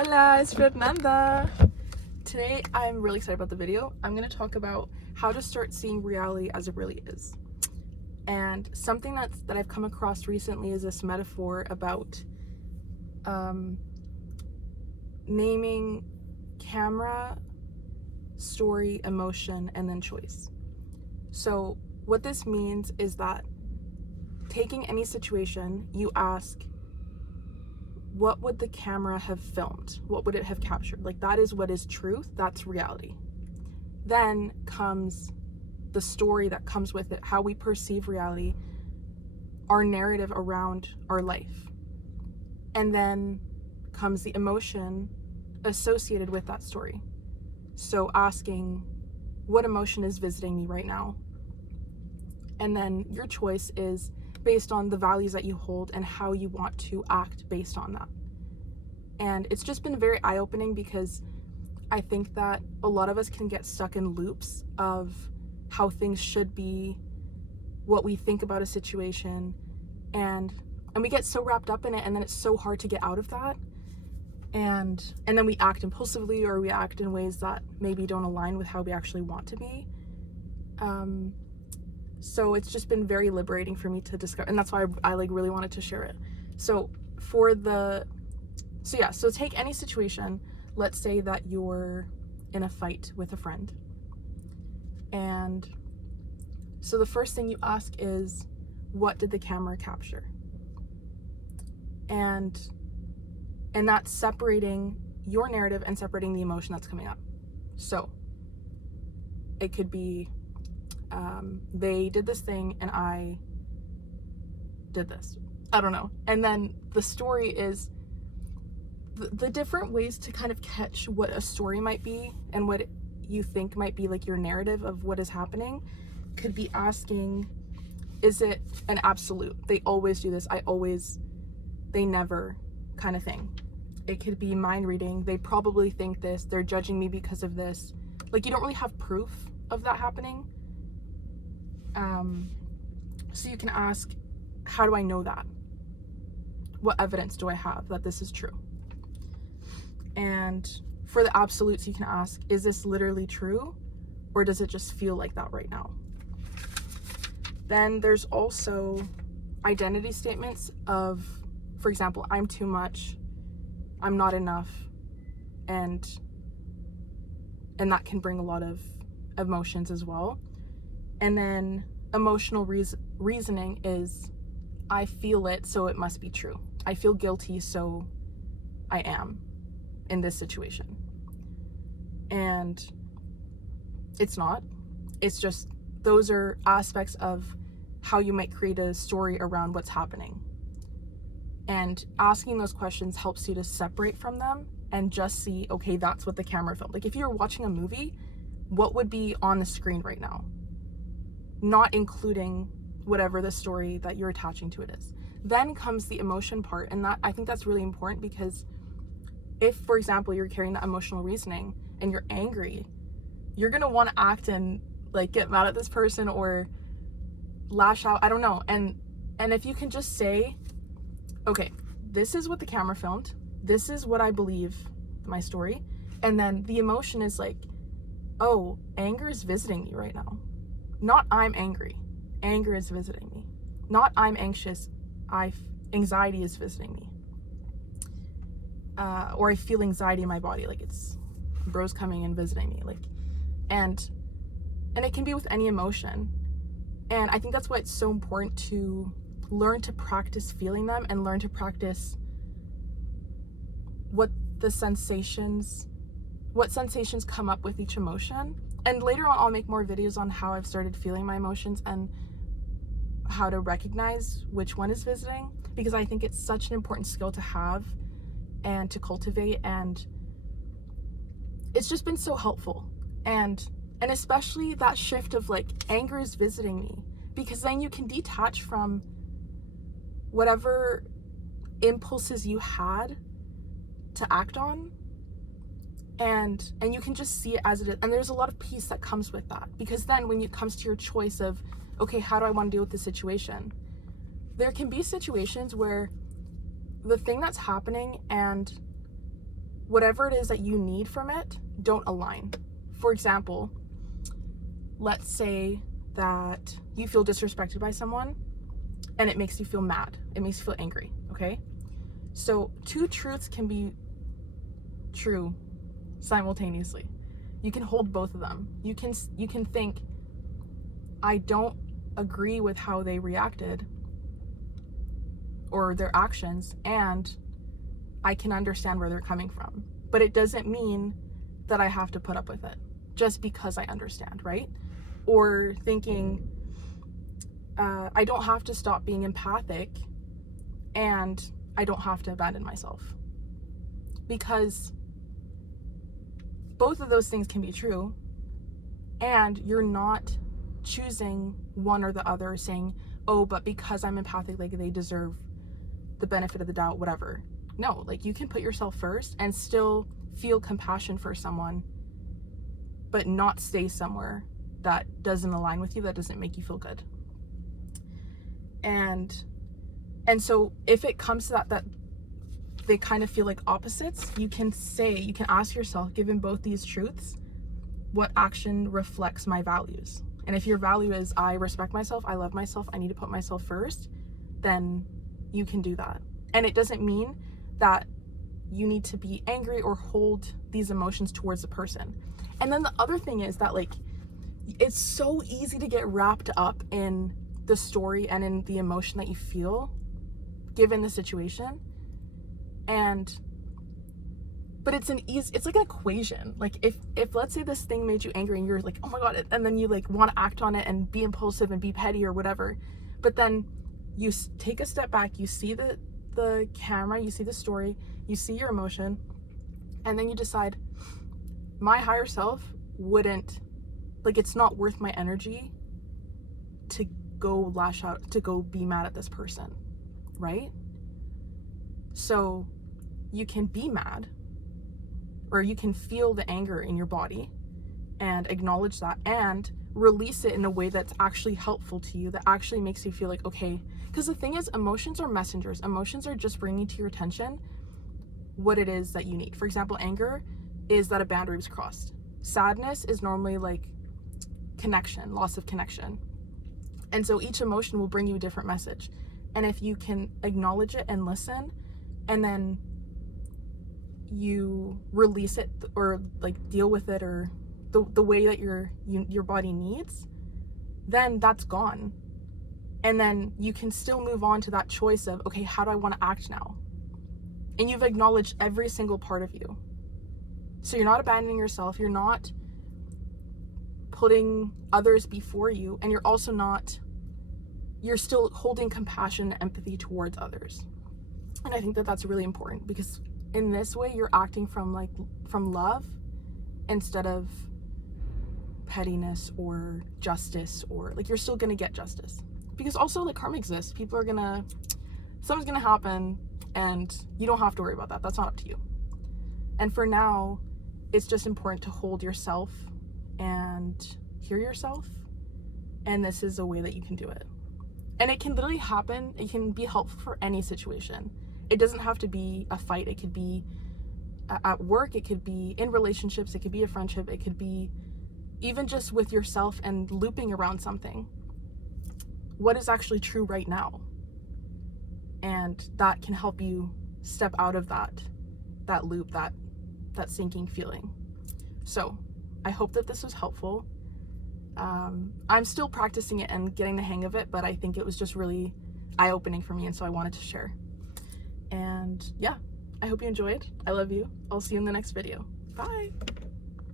Hola, it's Fernanda. Today I'm really excited about the video. I'm going to talk about how to start seeing reality as it really is. And something that I've come across recently is this metaphor about naming camera, story, emotion, and then choice. So what this means is that taking any situation, you ask, what would the camera have filmed? What would it have captured? Like, that is what is truth, that's reality. Then comes the story that comes with it, how we perceive reality, our narrative around our life. And then comes the emotion associated with that story. So asking, what emotion is visiting me right now? And then your choice is based on the values that you hold and how you want to act based on that. And it's just been very eye-opening because I think that a lot of us can get stuck in loops of how things should be, what we think about a situation, and we get so wrapped up in it, and then it's so hard to get out of that. And then we act impulsively, or we act in ways that maybe don't align with how we actually want to be. So it's just been very liberating for me to discover, and that's why I really wanted to share it. So take any situation. Let's say that you're in a fight with a friend, and so the first thing you ask is, what did the camera capture? And that's separating your narrative and separating the emotion that's coming up. So it could be, they did this thing and I did this. I don't know. And then the story is the different ways to kind of catch what a story might be and what you think might be like your narrative of what is happening could be asking, is it an absolute? They always do this. They never kind of thing. It could be mind reading. They probably think this. They're judging me because of this. Like, you don't really have proof of that happening. So you can ask, how do I know that? What evidence do I have that this is true? And for the absolutes, you can ask, is this literally true? Or does it just feel like that right now? Then there's also identity statements of, for example, I'm too much, I'm not enough, and that can bring a lot of emotions as well. And then emotional reasoning is, I feel it, so it must be true. I feel guilty, so I am in this situation. And it's not. It's just, those are aspects of how you might create a story around what's happening. And asking those questions helps you to separate from them and just see, okay, that's what the camera filmed. Like, if you're watching a movie, what would be on the screen right now? Not including whatever the story that you're attaching to it is. Then comes the emotion part, and that, I think that's really important, because if, for example, you're carrying that emotional reasoning and you're angry, you're gonna want to act and like get mad at this person or lash out, I don't know. And if you can just say, okay, this is what the camera filmed, this is what I believe, my story, and then the emotion is like, oh, anger is visiting me right now. Not I'm angry, anger is visiting me. Not I'm anxious, anxiety is visiting me. Or I feel anxiety in my body, like it's bro's coming and visiting me, like, and it can be with any emotion. And I think that's why it's so important to learn to practice feeling them and learn to practice what sensations come up with each emotion. And later on, I'll make more videos on how I've started feeling my emotions and how to recognize which one is visiting, because I think it's such an important skill to have and to cultivate, and it's just been so helpful. And especially that shift of like, anger is visiting me, because then you can detach from whatever impulses you had to act on, and you can just see it as it is. And there's a lot of peace that comes with that, because then when it comes to your choice of, okay, how do I want to deal with the situation, there can be situations where the thing that's happening and whatever it is that you need from it, don't align. For example, let's say that you feel disrespected by someone and it makes you feel mad. It makes you feel angry, okay? So 2 truths can be true simultaneously. You can hold both of them. You can think, I don't agree with how they reacted or their actions, and I can understand where they're coming from. But it doesn't mean that I have to put up with it just because I understand, right? Or thinking, I don't have to stop being empathic and I don't have to abandon myself. Because both of those things can be true, and you're not choosing one or the other, saying, oh, but because I'm empathic, like they deserve the benefit of the doubt, whatever. No, like you can put yourself first and still feel compassion for someone, but not stay somewhere that doesn't align with you, that doesn't make you feel good. And so if it comes to that they kind of feel like opposites, you can ask yourself, given both these truths, what action reflects my values? And if your value is, I respect myself, I love myself, I need to put myself first, then you can do that. And it doesn't mean that you need to be angry or hold these emotions towards the person. And then the other thing is that, like, it's so easy to get wrapped up in the story and in the emotion that you feel given the situation. But it's like an equation. Like if let's say this thing made you angry and you're like, oh my God, and then you like want to act on it and be impulsive and be petty or whatever, but then you take a step back, you see the camera, you see the story, you see your emotion, and then you decide, my higher self wouldn't, like, it's not worth my energy to go lash out, to go be mad at this person, right? So you can be mad, or you can feel the anger in your body and acknowledge that and release it in a way that's actually helpful to you, that actually makes you feel like, okay. Because the thing is, emotions are messengers. Emotions are just bringing to your attention what it is that you need. For example, anger is that a boundary was crossed. Sadness is normally like connection, loss of connection. And so each emotion will bring you a different message. And if you can acknowledge it and listen, and then you release it or like deal with it, or the way that your body needs, then that's gone. And then you can still move on to that choice of, okay, how do I want to act now? And you've acknowledged every single part of you. So you're not abandoning yourself, you're not putting others before you, and you're still holding compassion and empathy towards others. And I think that that's really important, because in this way you're acting from love instead of pettiness or justice, or like you're still gonna get justice, because also like karma exists. Something's gonna happen, and you don't have to worry about that. That's not up to you. And for now, it's just important to hold yourself and hear yourself, and this is a way that you can do it. And it can literally happen, it can be helpful for any situation. It doesn't have to be a fight. It could be at work, it could be in relationships, it could be a friendship, it could be even just with yourself and looping around something. What is actually true right now? And that can help you step out of that loop, that sinking feeling. So I hope that this was helpful. I'm still practicing it and getting the hang of it, but I think it was just really eye-opening for me, and so I wanted to share. And yeah, I hope you enjoyed. I love you. I'll see you in the next video. Bye.